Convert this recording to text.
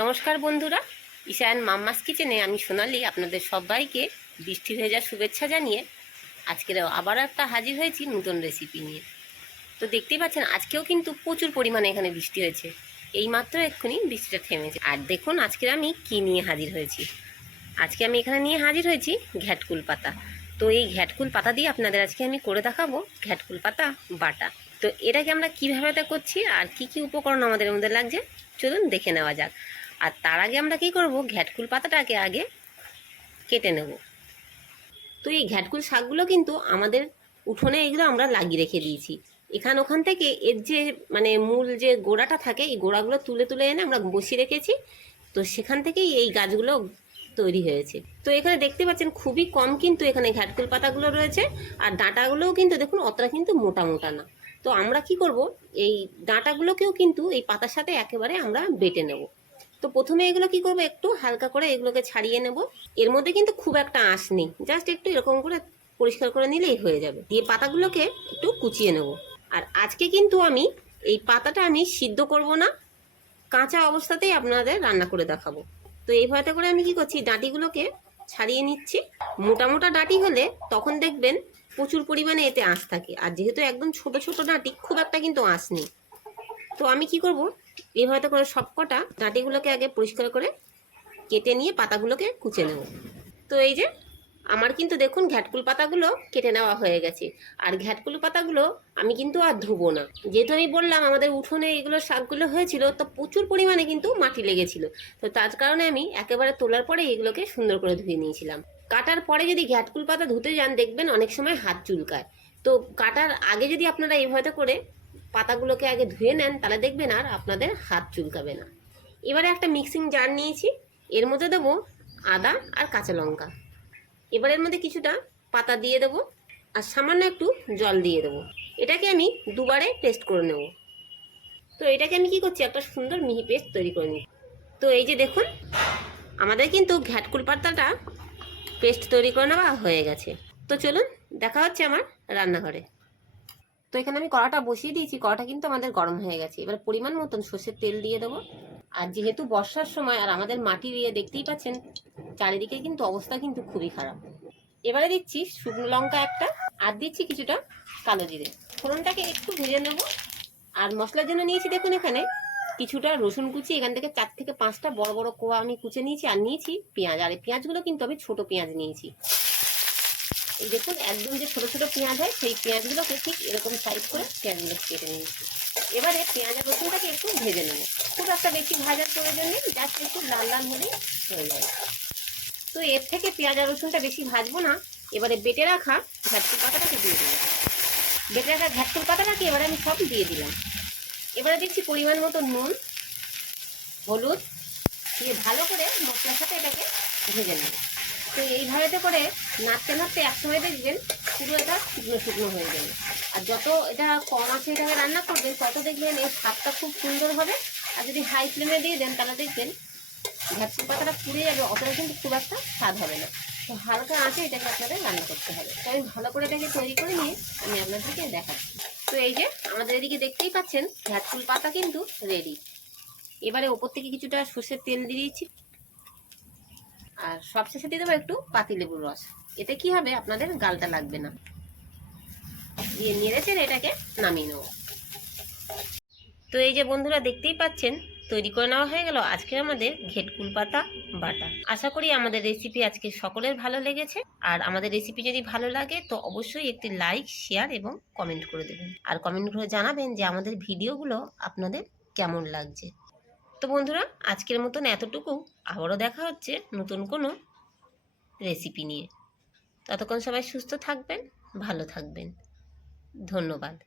নমস্কার বন্ধুরা, ঈশান মাম্মাস কিচেনে আমি সোনালি আপনাদের সবাইকে বৃষ্টি ভেজা শুভেচ্ছা জানিয়ে আজকের আবার একটা হাজির হয়েছি নতুন রেসিপি নিয়ে। তো দেখতেই পাচ্ছেন, আজকেও কিন্তু প্রচুর পরিমাণে এখানে বৃষ্টি হয়েছে। এইমাত্র এক্ষুনি বৃষ্টিটা থেমেছে। আর দেখুন, আজকের আমি কি নিয়ে হাজির হয়েছি। আজকে আমি এখানে নিয়ে হাজির হয়েছি ঘ্যাটকুল পাতা। তো এই ঘ্যাটকুল পাতা দিয়ে আপনাদের আজকে আমি করে দেখাবো ঘ্যাটকুল পাতা বাটা। তো এটাকে আমরা কীভাবে এটা করছি আর কি কি উপকরণ আমাদের মধ্যে লাগছে, চলুন দেখে নেওয়া যাক। আর তার আগে আমরা কি করব? ঘ্যাটকুল পাতাটাকে আগে কেটে নেব। তো এই ঘ্যাটকুল শাকগুলো কিন্তু আমাদের উঠোনে এগুলো আমরা লাগিয়ে রেখে দিয়েছি। এখান ওখান থেকে এর যে মানে মূল যে গোড়াটা থাকে, এই গোড়াগুলো তুলে তুলে এনে আমরা বসিয়ে রেখেছি। তো সেখান থেকেই এই গাছগুলো তৈরি হয়েছে। তো এখানে দেখতে পাচ্ছেন খুবই কম কিন্তু এখানে ঘ্যাটকুল পাতাগুলো রয়েছে। আর ডাঁটাগুলোও কিন্তু দেখুন অতটা কিন্তু মোটা মোটা না। তো আমরা কি করব? এই ডাঁটাগুলোকেও কিন্তু এই পাতার সাথে একেবারে আমরা বেটে নেব। তো প্রথমে এগুলো কি করব? একটু হালকা করে এগুলোকে ছাড়িয়ে নেব। এর মধ্যে কিন্তু খুব একটা আঁশ নেই। জাস্ট একটু এরকম করে পরিষ্কার করে নিলেই হয়ে যাবে। দিয়ে পাতাগুলোকে একটু কুচিয়ে নেব। আর আজকে কিন্তু আমি এই পাতাটা আমি সিদ্ধ করব না, কাঁচা অবস্থাতেই আপনাদের রান্না করে দেখাবো। তো এইভাবে করে আমি কি করছি? ডাঁটিগুলোকে ছাড়িয়ে নিচ্ছি। মোটা মোটা ডাঁটি হলে তখন দেখবেন প্রচুর পরিমাণে এতে আঁশ থাকে। আর যেহেতু একদম ছোট ছোট ডাঁটি, খুব একটা কিন্তু আঁশ নেই। তো আমি কি করব? এইভাবে করে সবকটা ডাঁটিগুলোকে আগে পরিষ্কার করে কেটে নিয়ে পাতাগুলোকে কুচে নেব। তো এই যে, আমার কিন্তু দেখুন ঘ্যাটকুল পাতাগুলো কেটে নেওয়া হয়ে গেছে। আর ঘ্যাটকুল পাতাগুলো আমি কিন্তু আর ধুবো না। যেহেতু আমি বললাম আমাদের উঠোনে এগুলো শাকগুলো হয়েছিল, তো প্রচুর পরিমাণে কিন্তু মাটি লেগেছিল। তো তার কারণে আমি একেবারে তোলার পরে এগুলোকে সুন্দর করে ধুয়ে নিয়েছিলাম। কাটার পরে যদি ঘ্যাটকুল পাতা ধুতে যান, দেখবেন অনেক সময় হাত চুলকায়। তো কাটার আগে যদি আপনারা এইভাবে করে পাতাগুলোকে আগে ধুয়ে নেন, তাহলে দেখবেন আর আপনাদের হাত চুলকাবে না। এবারে একটা মিক্সিং জার নিয়েছি, এর মধ্যে দেবো আদা আর কাঁচা লঙ্কা। এবার এর মধ্যে কিছুটা পাতা দিয়ে দেবো আর সামান্য একটু জল দিয়ে দেবো। এটাকে আমি দুবারে পেস্ট করে নেব। তো এটাকে আমি কি করছি, একটা সুন্দর মিহি পেস্ট তৈরি করে নিই তো এই যে দেখুন, আমাদের কিন্তু ঘ্যাটকুল পাতাটা পেস্ট তৈরি করে নেওয়া হয়ে গেছে। তো চলুন, দেখা হচ্ছে আমার রান্নাঘরে। তো এখানে আমি কড়াটা বসিয়ে দিয়েছি, কড়াটা কিন্তু আমাদের গরম হয়ে গেছে। এবার পরিমাণ মতন সর্ষের তেল দিয়ে দেবো। আর যেহেতু বর্ষার সময়, আর আমাদের মাটির ইয়ে দেখতেই পাচ্ছেন, চারিদিকে কিন্তু অবস্থা কিন্তু খুবই খারাপ। এবারে দিচ্ছি শুকনো লঙ্কা একটা, আর দিচ্ছি কিছুটা কালো জিরে। ফোড়নটাকে একটু ভেজে নেব। আর মশলার জন্য নিয়েছি দেখুন এখানে কিছুটা রসুন কুচি। এখান থেকে চার থেকে পাঁচটা বড় বড় কোয়া আমি কুচে নিয়েছি, আর নিয়েছি পেঁয়াজ। আর এই পেঁয়াজগুলো কিন্তু আমি ছোট পেঁয়াজ নিয়েছি। এই দেখুন, একদম যে ছোটো ছোটো পেঁয়াজ হয়, সেই পেঁয়াজগুলোকে ঠিক এরকম সাইজ করে পেঁয়াজগুলো কেটে নিয়েছি। এবারে পেঁয়াজ আর রসুনটাকে একটু ভেজে নেব। খুব একটা বেশি ভাজার প্রয়োজন নেই জাস্ট একটু লাল লাল হলেই হয়ে যাবে। তো এর থেকে পেঁয়াজ আর রসুনটা বেশি ভাজবো না। এবারে বেটে রাখা ঘাটকুল পাতাটাকে দিয়ে দিলাম বেটে রাখা ঘাটকুল পাতাটাকে এবারে আমি সব দিয়ে দিলাম। এবারে দিচ্ছি পরিমাণ মতো নুন, হলুদ, দিয়ে ভালো করে মশলার সাথে এটাকে ভেজে নেব। তো এইভাবেতে করে নাড়তে নাড়তে একসময় দেখবেন পুরো এটা শুকনো শুকনো হয়ে যাবে। আর যত এটা কম আছে এটাকে রান্না করবেন, তত দেখবেন এই স্বাদটা খুব সুন্দর হবে। আর যদি হাই ফ্লেমে দিয়ে দেন, তাহলে দেখবেন ঘাটকুল পাতাটা পুড়ে যাবে, অতটা কিন্তু খুব একটা স্বাদ হবে না। তো হালকা আঁচে এটাকে আপনাদের রান্না করতে হবে। তো আমি ভালো করে এটাকে তৈরি করে নিয়ে আমি আপনাদেরকে দেখাচ্ছি। তো এই যে আমাদের এদিকে দেখতেই পাচ্ছেন ঘাটকুল পাতা কিন্তু রেডি এবারে ওপর থেকে কিছুটা সর্ষের তেল দিয়ে দিচ্ছি আর সবশেষে দিয়ে দেবো একটু পাতিলেবুর রস। এতে কি হবে? আপনাদের গালটা লাগবে না। দিয়ে নেড়ে এটাকে নামিয়ে নেব। তো এই যে বন্ধুরা দেখতেই পাচ্ছেন, তৈরি করে নেওয়া হয়ে গেল আজকে আমাদের ঘেটকুল পাতা বাটা। আশা করি আমাদের রেসিপি আজকে সকলের ভালো লেগেছে। আর আমাদের রেসিপি যদি ভালো লাগে, তো অবশ্যই একটি লাইক শেয়ার এবং কমেন্ট করে দেবেন। আর কমেন্ট করে জানাবেন যে আমাদের ভিডিওগুলো আপনাদের কেমন লাগছে। তো বন্ধুরা, আজকের মতন এতটুকু। আবারও দেখা হচ্ছে নতুন কোনো রেসিপি নিয়ে। ততক্ষণ সবাই সুস্থ থাকবেন, ভালো থাকবেন। ধন্যবাদ।